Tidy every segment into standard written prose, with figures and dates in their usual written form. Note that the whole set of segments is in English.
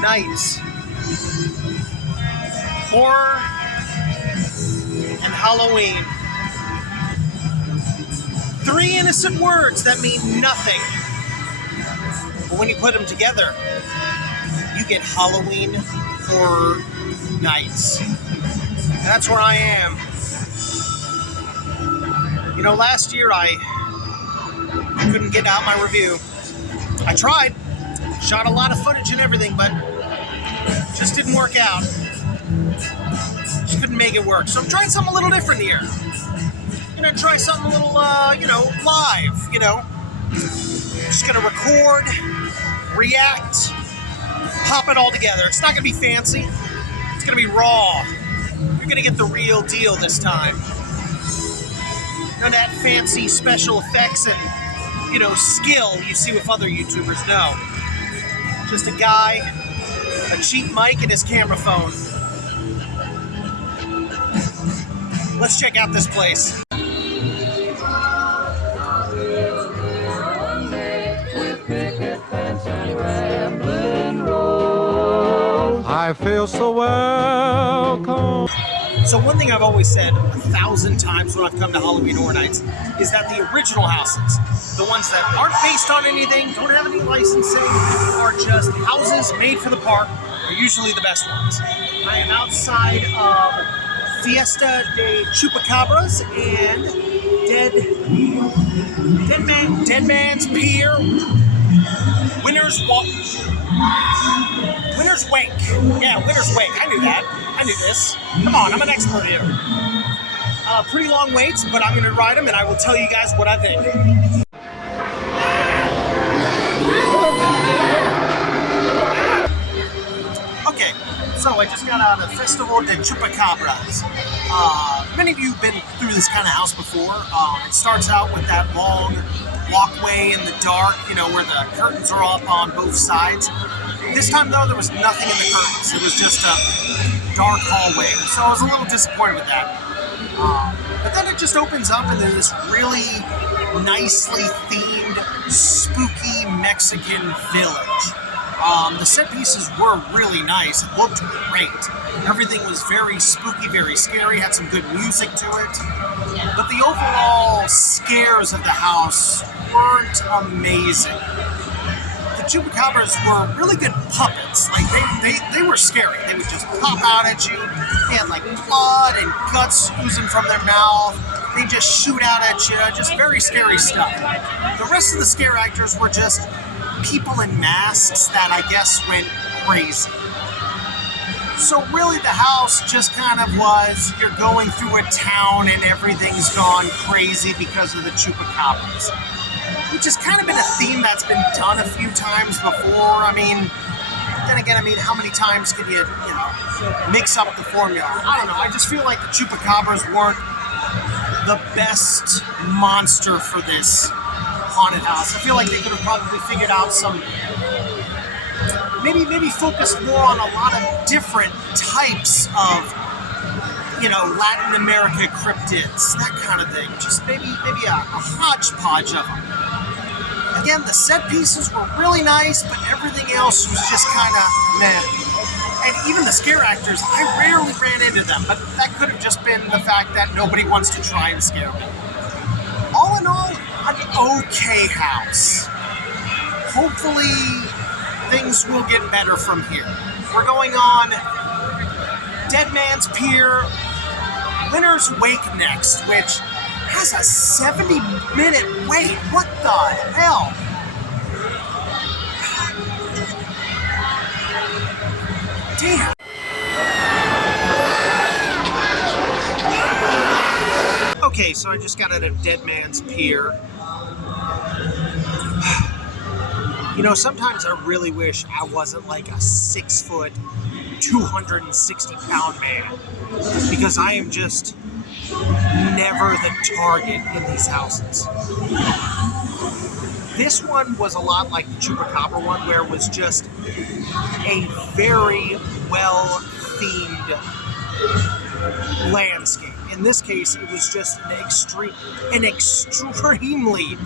night. Horror and Halloween. Three innocent words that mean nothing. But when you put them together, you get Halloween Horror Nights. And that's where I am. You know, last year I couldn't get out my review. I tried, shot a lot of footage and everything, but just didn't work out. Just couldn't make it work. So I'm trying something a little different here. Gonna try something a little, live, Just gonna record, react, pop it all together. It's not gonna be fancy. It's gonna be raw. You're gonna get the real deal this time. None of that fancy special effects and, skill you see with other YouTubers. No. Just a guy, a cheap mic, and his camera phone. Let's check out this place. I feel so welcome. So one thing I've always said 1,000 times when I've come to Halloween Horror Nights is that the original houses, the ones that aren't based on anything, don't have any licensing, are just houses made for the park, are usually the best ones. I am outside of Fiesta de Chupacabras and Dead Man's Pier, Winter's Wake. Yeah, Winter's Wake. I knew that. I knew this. Come on, I'm an expert here. Pretty long waits, but I'm going to ride them, and I will tell you guys what I think. Okay, so I just got out of Festival de Chupacabras. Many of you have been through this kind of house before. It starts out with that long walkway in the dark, where the curtains are up on both sides. This time, though, there was nothing in the curtains. It was just a dark hallway, so I was a little disappointed with that. But then it just opens up, and there's this really nicely themed, spooky Mexican village. The set pieces were really nice. It looked great. Everything was very spooky, very scary, had some good music to it. But the overall scares of the house weren't amazing. The Chupacabras were really good puppets. Like, they were scary. They would just pop out at you. They had, blood and guts oozing from their mouth. They just shoot out at you. Just very scary stuff. The rest of the scare actors were just people in masks that I guess went crazy. So really the house just kind of was, you're going through a town and everything's gone crazy because of the Chupacabras. Which has kind of been a theme that's been done a few times before. Then again, how many times can you mix up the formula? I don't know. I just feel like the Chupacabras weren't the best monster for this haunted house. I feel like they could have probably figured out some, maybe focused more on a lot of different types of, Latin America cryptids, that kind of thing. Just maybe a hodgepodge of them. Again, the set pieces were really nice, but everything else was just kind of meh. And even the scare actors, I rarely ran into them, but that could have just been the fact that nobody wants to try and scare me. All in all, an okay house. Hopefully, things will get better from here. We're going on Dead Man's Pier, Winter's Wake next, which has a 70-minute wait. What the hell? Damn. Okay, so I just got out of Dead Man's Pier. Sometimes I really wish I wasn't like a 6-foot, 260-pound man, because I am just never the target in these houses. This one was a lot like the Chupacabra one, where it was just a very well-themed landscape. In this case, it was just an extremely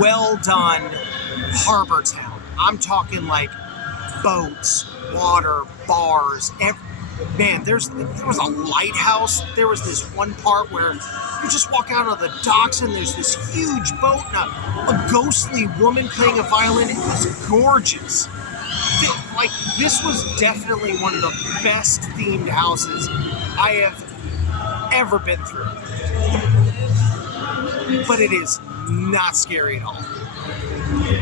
well-done harbor town. I'm talking like boats, water, bars. Man, there was a lighthouse. There was this one part where you just walk out on the docks and there's this huge boat and a ghostly woman playing a violin. It was gorgeous. Like, this was definitely one of the best themed houses I have ever been through. But it is not scary at all.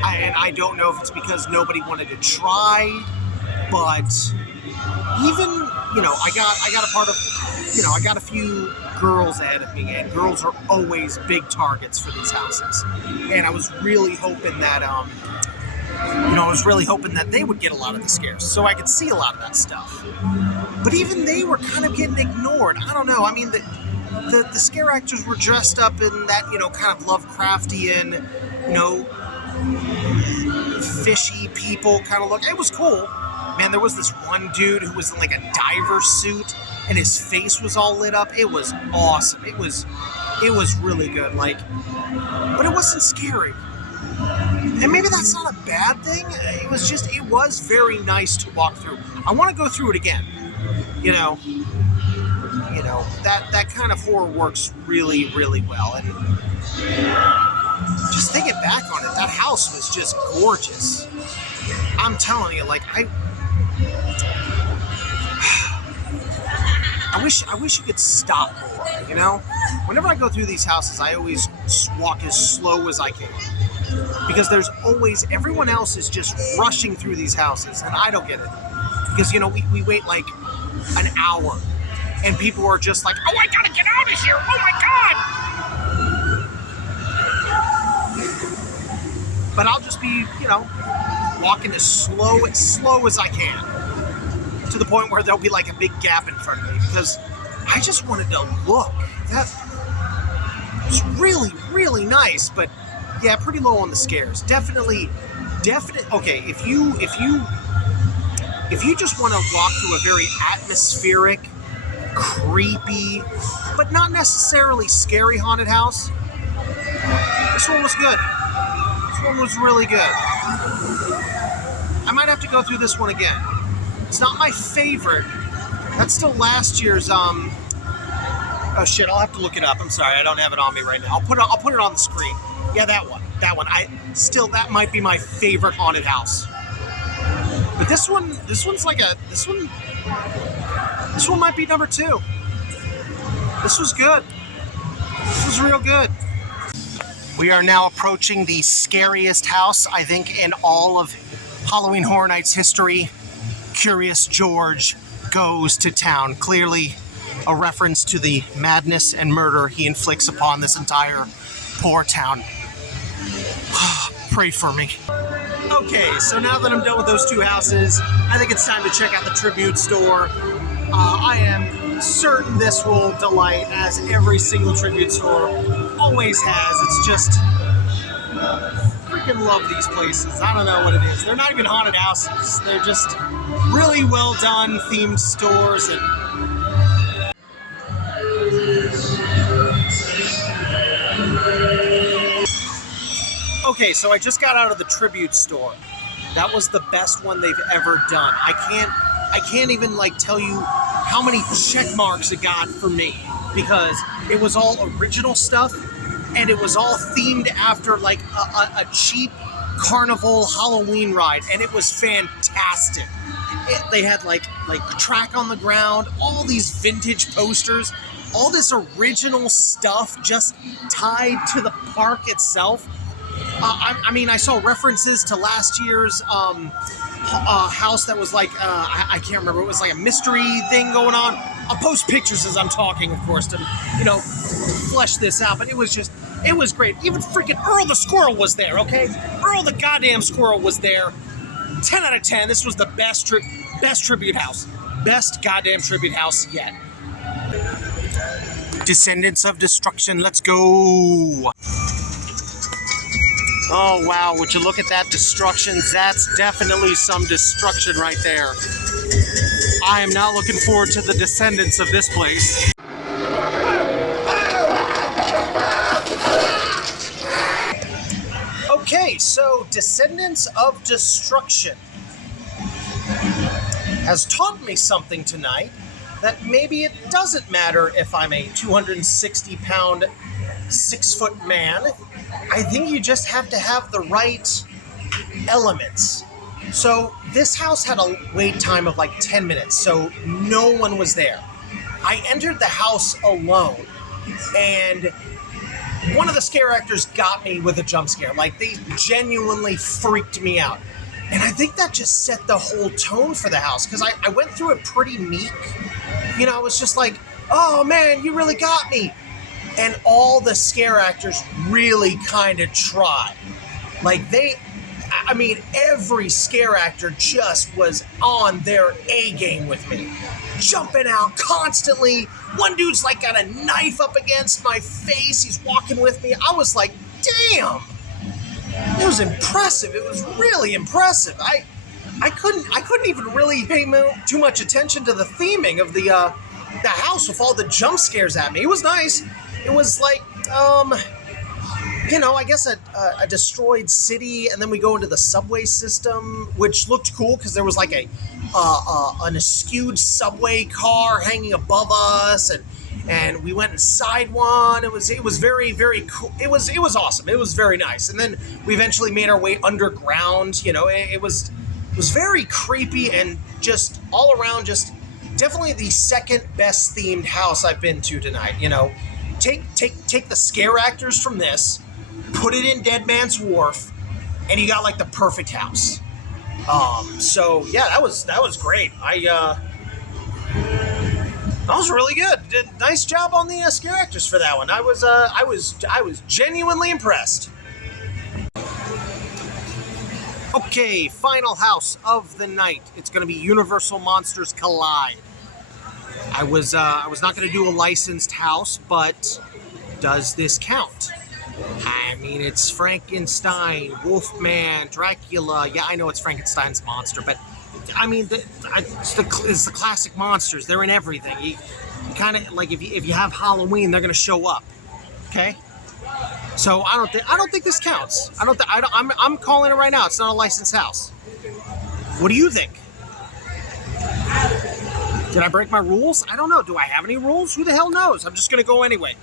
And I don't know if it's because nobody wanted to try, but even, I got a part of, I got a few girls ahead of me, and girls are always big targets for these houses. And I was really hoping that, they would get a lot of the scares, so I could see a lot of that stuff. But even they were kind of getting ignored. I don't know. I mean, the scare actors were dressed up in that, kind of Lovecraftian, fishy people kind of look. It was cool. Man, there was this one dude who was in like a diver suit and his face was all lit up. It was awesome. It was really good. Like, but it wasn't scary. And maybe that's not a bad thing. It was very nice to walk through. I want to go through it again. That kind of horror works really, really well. And just thinking back on it, that house was just gorgeous. I'm telling you, like, I wish you could stop more, Whenever I go through these houses, I always walk as slow as I can. Because there's always, everyone else is just rushing through these houses, and I don't get it. Because, we wait like an hour, and people are just like, oh, I gotta get out of here, oh my God! But I'll just be, walking as slow as I can, to the point where there'll be like a big gap in front of me, because I just wanted to look. That was really, really nice, but yeah, pretty low on the scares. Definitely. Okay, if you just want to walk through a very atmospheric, creepy, but not necessarily scary haunted house, this one was good. This one was really good. I might have to go through this one again. It's not my favorite. That's still last year's, oh shit, I'll have to look it up. I'm sorry, I don't have it on me right now. I'll put it on the screen. Yeah, that one. That might be my favorite haunted house. But this one might be number 2. This was good. This was real good. We are now approaching the scariest house, I think, in all of Halloween Horror Nights history. Curious George goes to town. Clearly a reference to the madness and murder he inflicts upon this entire poor town. Pray for me. Okay, so now that I'm done with those 2 houses, I think it's time to check out the tribute store. I am certain this will delight, as every single tribute store always has. It's just, freaking love these places. I don't know what it is. They're not even haunted houses. They're just really well done themed stores. And okay, so I just got out of the tribute store. That was the best one they've ever done. I can't even like tell you how many check marks it got for me, because it was all original stuff and it was all themed after like a cheap carnival Halloween ride, and it was fantastic. They had like track on the ground, all these vintage posters, all this original stuff just tied to the park itself. I mean, I saw references to last year's house that was like, I can't remember, it was like a mystery thing going on. I'll post pictures as I'm talking, of course, to, flesh this out, but it was great. Even freaking Earl the Squirrel was there, okay? Earl the goddamn Squirrel was there. 10 out of 10, this was the best tribute house. Best goddamn tribute house yet. Descendants of Destruction, let's go! Oh wow, would you look at that destruction? That's definitely some destruction right there. I am not looking forward to the descendants of this place. Okay, so Descendants of Destruction. has taught me something tonight, that maybe it doesn't matter if I'm a 260-pound, 6-foot man. I think you just have to have the right elements. So this house had a wait time of like 10 minutes, so no one was there. I entered the house alone, and one of the scare actors got me with a jump scare. Like, they genuinely freaked me out. And I think that just set the whole tone for the house, because I went through it pretty meek. You know, I was just like, oh man, you really got me. And all the scare actors really kind of tried. Like, every scare actor just was on their A game with me. Jumping out constantly. One dude's like got a knife up against my face. He's walking with me. I was like, damn. It was impressive. It was really impressive. I couldn't even really pay too much attention to the theming of the house with all the jump scares at me. It was nice. It was like, I guess a destroyed city, and then we go into the subway system, which looked cool because there was like an askewed subway car hanging above us, and we went inside one. It was very, very cool. It was awesome. It was very nice. And then we eventually made our way underground. You know, it was very creepy, and just all around, just definitely the second best themed house I've been to tonight. You know, take the scare actors from this, put it in Dead Man's Wharf, and you got like the perfect house. So yeah, that was great. I was really good. Did a nice job on the scare actors for that one. I was genuinely impressed. Okay, final house of the night. It's going to be Universal Monsters Collide. I was not going to do a licensed house, but does this count? I mean, it's Frankenstein, Wolfman, Dracula. Yeah, I know it's Frankenstein's monster, but I mean, it's the classic monsters. They're in everything. You kind of like if you have Halloween, they're gonna show up. Okay, so I don't think this counts. I'm calling it right now. It's not a licensed house. What do you think? Did I break my rules? I don't know. Do I have any rules? Who the hell knows? I'm just gonna go anyway.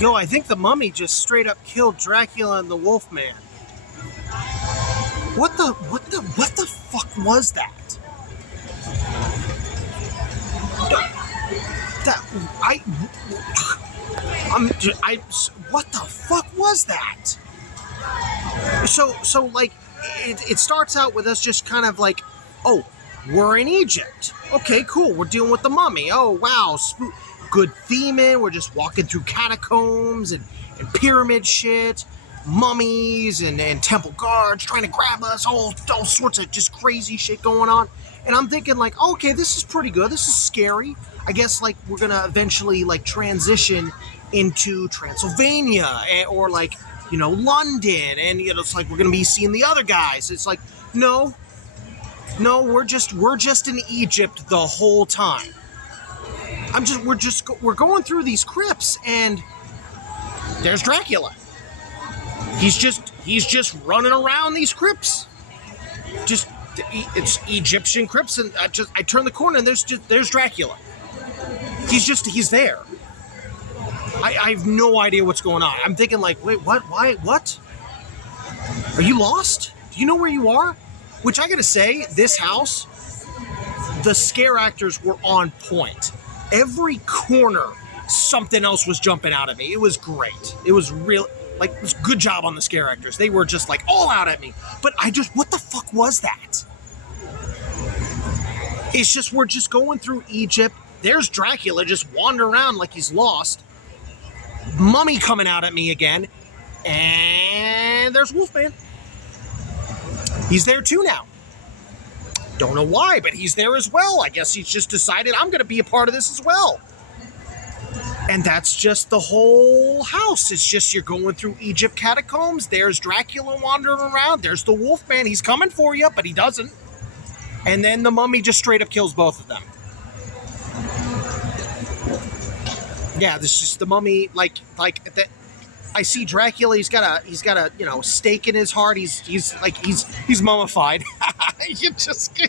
Yo, I think the Mummy just straight up killed Dracula and the Wolfman. What the fuck was that? What the fuck was that? So like, it starts out with us just kind of like, oh, we're in Egypt. Okay, cool. We're dealing with the Mummy. Oh, wow. Good theming. We're just walking through catacombs and pyramid shit, mummies and temple guards trying to grab us, all sorts of just crazy shit going on. And I'm thinking like, okay, this is pretty good. This is scary. I guess like we're gonna eventually like transition into Transylvania or like, you know, London, and you know, it's like we're gonna be seeing the other guys. It's like, no, we're just in Egypt the whole time. We're going through these crypts, and there's Dracula. He's just running around these crypts. It's Egyptian crypts, and I turn the corner, and there's Dracula. He's there. I have no idea what's going on. I'm thinking like, wait, what? Why? What? Are you lost? Do you know where you are? Which I gotta say, this house, the scare actors were on point. Every corner, something else was jumping out at me. It was great. It was real. Like, it was good job on the scare actors. They were just like all out at me. But what the fuck was that? It's just, we're just going through Egypt. There's Dracula just wandering around like he's lost. Mummy coming out at me again. And there's Wolfman. He's there too now. Don't know why, but he's there as well. I guess he's just decided I'm going to be a part of this as well. And that's just the whole house. It's just you're going through Egypt catacombs. There's Dracula wandering around. There's the Wolfman. He's coming for you, but he doesn't. And then the mummy just straight up kills both of them. Yeah, this is just the mummy, like that. I see Dracula. He's got a stake in his heart. He's mummified. You just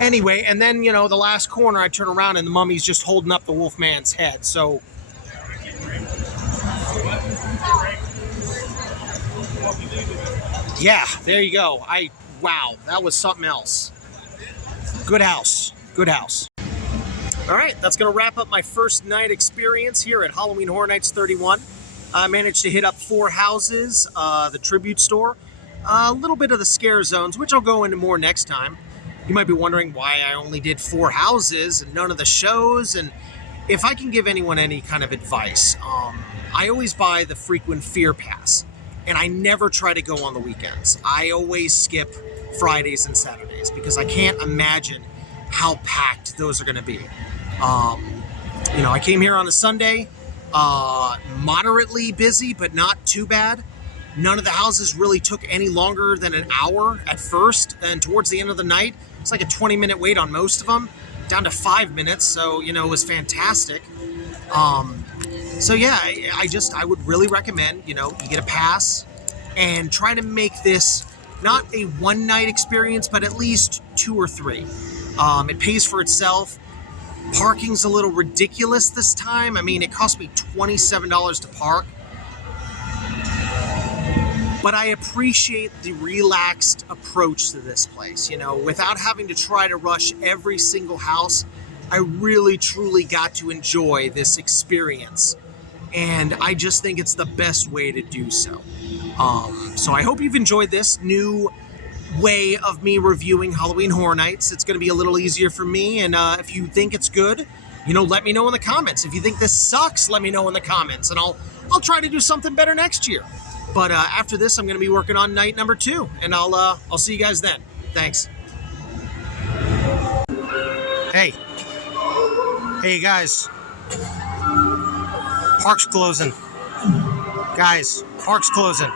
anyway, and then the last corner I turn around and the mummy's just holding up the Wolfman's head. So yeah, there you go. Wow, that was something else. Good house. All right, that's going to wrap up my first night experience here at Halloween Horror Nights 31. I managed to hit up 4 houses, the tribute store, a little bit of the scare zones, which I'll go into more next time. You might be wondering why I only did 4 houses and none of the shows. And if I can give anyone any kind of advice, I always buy the frequent fear pass, and I never try to go on the weekends. I always skip Fridays and Saturdays because I can't imagine how packed those are going to be. I came here on a Sunday, moderately busy, but not too bad. None of the houses really took any longer than an hour at first, and towards the end of the night, it's like a 20-minute wait on most of them, down to 5 minutes, so, it was fantastic. So yeah, I would really recommend, you get a pass and try to make this not a one-night experience, but at least 2 or 3. It pays for itself. Parking's a little ridiculous this time. I mean, it cost me $27 to park. But I appreciate the relaxed approach to this place, without having to try to rush every single house. I really, truly got to enjoy this experience. And I just think it's the best way to do so. So I hope you've enjoyed this new way of me reviewing Halloween Horror Nights. It's going to be a little easier for me, and if you think it's good, let me know in the comments. If you think this sucks, let me know in the comments, and I'll try to do something better next year. But after this, I'm going to be working on night number 2, and I'll see you guys then. Thanks. Hey guys, park's closing. Guys, park's closing.